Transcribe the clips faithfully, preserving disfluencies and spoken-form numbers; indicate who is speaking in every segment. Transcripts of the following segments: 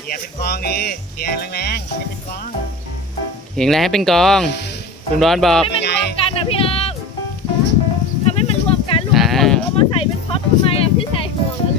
Speaker 1: ลี่ยเป็นกองนี้เลี่ยแรงๆให้เป็นกอง
Speaker 2: เห็นแล้วให้เป็นกองลุงดอนบอก
Speaker 3: ให้มันรวมกันนะพี่เอิงทำให้มันรวมกันลูกเอามาใส่เป็นพ็อปทำไมอ่ะพี่ใส่ห่วงแล้ว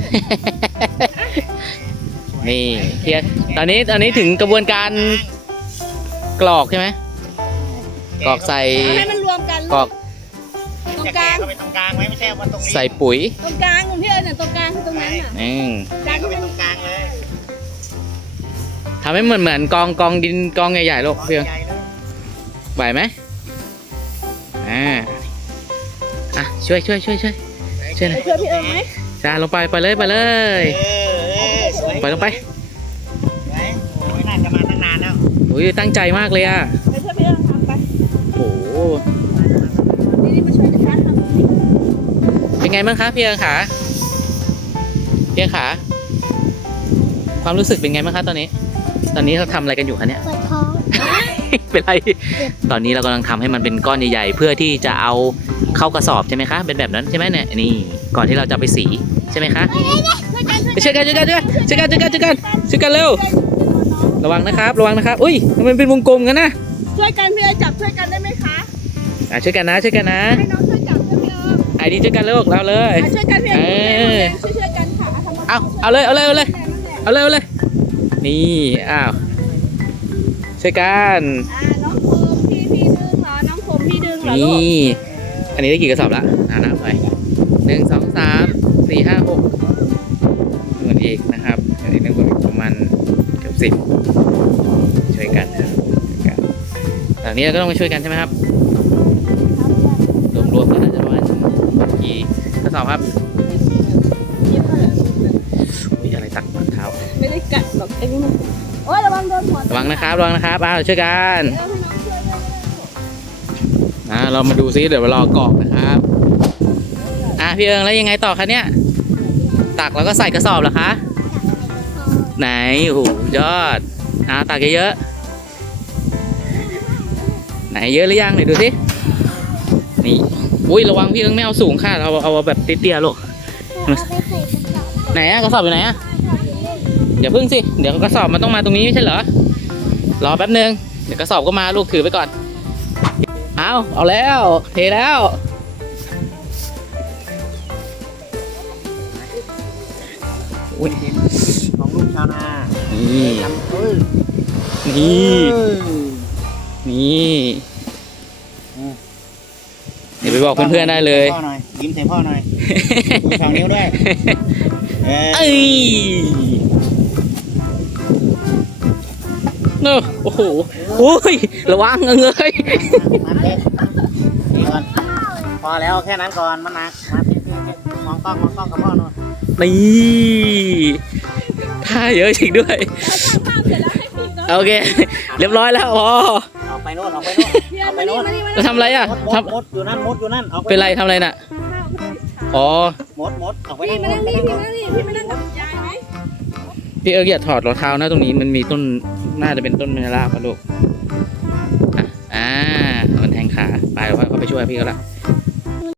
Speaker 2: นี่เทียตอนนี้ตอนนี้ถึงกระบวนการกรอกใช่ไหมกรอกใส่
Speaker 3: ให้มันรวมกัน
Speaker 2: กรอก
Speaker 3: ตรงกลาง
Speaker 1: ไปตรงกลางไว้ไม่ใช่ว่าตรงนี้
Speaker 2: ใส่ปุ๋ย
Speaker 3: ตรงกลางของพี่เอิญเนี่ยตรงกลางคือตรงนั้นอ่ะ
Speaker 2: อืม
Speaker 1: กลางก็เป็นตรงกลางเลย
Speaker 2: ทำให้เหมือนเหมือนกองกองดินกองใหญ่ๆลูกเพียงไหวไหมอ่าอ่ะช่วยช่วยช่วยช่วยช่วยหน่อย
Speaker 3: ช่วยพี่เอิญไหม
Speaker 2: จ้าลงไปไปเลยไปเลยไปลงไป
Speaker 1: โอ้ยน่าจะมาตั้งนานแล้ว
Speaker 2: โอ้ยตั้งใจมากเลยอ่ะ
Speaker 3: ไปช่วยพี่เอิญทำไป
Speaker 2: โอ้โห
Speaker 3: นี่มาช่วยกันทำ
Speaker 2: เป็นไงบ้างคะพี่เอิญขาพี่เอิญขาความรู้สึกเป็นไงบ้างคะตอนนี้ตอนนี้เราทำอะไรกันอยู่คะเนี่ย
Speaker 3: ปวดท้อง
Speaker 2: เป็นไรตอนนี้เรากำลังทำให้มันเป็นก้อนใหญ่ๆเพื่อที่จะเอาเข้ากระสอบใช่ไหมคะเป็นแบบนั้นใช่ไหมเนี่ยนี่ก่อนที่เราจะไปสีใช่ไหมคะช่วยกันช่วยกันช่วยกันช่วยกันช่วยกันช่วยกันช่วยกันเร็วระวังนะครับระวังนะครับอุ้ยมันเป็นวงกลมกันนะ
Speaker 3: ช่วยกันพี่เอิญจับช่วยกันได้ไหมคะ
Speaker 2: อ่ะช่วยกันนะช่วยกันนะ
Speaker 3: ให้น้องช่วยจับช่วยพี่เอิญ
Speaker 2: ไอ้ดีช่วยกันลูกเราเลย
Speaker 3: ช่วยกันพี่เอิญช่วยช่วยกันค่ะ
Speaker 2: เอาเอาเลยเอาเลยเอาเลยเอาเลยเอาเลยนี่อ้าวช่วยกัน
Speaker 3: อ่าน้องผมพี่พี่ดึงเหรอน้องผมพี่ดึงเหรอลูก
Speaker 2: นี่อันนี้ได้กี่กระสอบละอ่านับไปหนึ่งสองสามสี่ห้าหกหมดอีกนะครับอันนี้นึกว่าประมาณเกือบสิบช่วยกันนะหลังนี้เราก็ต้องมาช่วยกันใช่ไหมครับรวมๆก็น่าจะประมาณกี่กระสอบครับอุ้ยอะไรตักเท้า
Speaker 3: ไม่ได้กัดหรอกไอ้นี่มันโอ้ยระวังโดนหัว
Speaker 2: ระวังนะครับระวังนะครับอ้าวช่วยกันอ่าเรามาดูซิเดี๋ยวรอกรอกนะครับอ่ะพี่เอิงแล้วยังไงต่อคะเนี่ยตักแล้วก็ใส่กระสอบเหรอคะไหนโอ้โหยอดอ่าตักเยอะๆไหนเยอะหรือยังไหนดูสินี่อุ้ยระวังพี่เอิงไม่เอาสูงค่ะเอาเอาแบบเตี้ยๆลูกไหนอะกระสอบอยู่ไหนอะเดี๋ยวพึ่งสิเดี๋ยวกระสอบมันต้องมาตรงนี้ไม่ใช่เหรอรอแป๊บนึงเดี๋ยวกระสอบก็มาลูกถือไปก่อนเอาเอาแล้วเทแล้วอุ้ย
Speaker 1: ของลูกชาวนา
Speaker 2: นี่นี่นี่เดี๋ยวไปบอกเพื่อนๆได้เลย
Speaker 1: พ่อหน่อยยิ้มใส่พ่อหน่อยสองนิ้วด้วย
Speaker 2: เอ้ยเนอะโอ้โหโอ้ยระวังเงย
Speaker 1: นี่ก่อนพอแล้วแค่นั้นก่อนมันหนักมาพี่พี่มองกล้องมองกล้องกับพ่อหน่อย
Speaker 2: นี่ท่าเยอะจริงด้วยโอเคเรียบร้อยแล้วพอ
Speaker 1: ออกไปโน่นออกไปโน่นออกไปโน่น
Speaker 2: จะทำอะไรอ่ะ
Speaker 1: ทำมดอยู่นั่นมดอยู่นั่น
Speaker 2: เป็นไรทำอะไรน่ะอ๋อ
Speaker 1: มดมดออกไป
Speaker 3: พี่มานั่งนี่พี่มานั่งนี่พี่มานั่งกับยายไหม
Speaker 2: พี่เอิร์กอย่าถอดรองเท้านะตรงนี้มันมีต้นน่าจะเป็นต้นมะระป่ะลูกอ่ะอ่ามันแทงขาไปเราก็ไปช่วยพี่เขาละ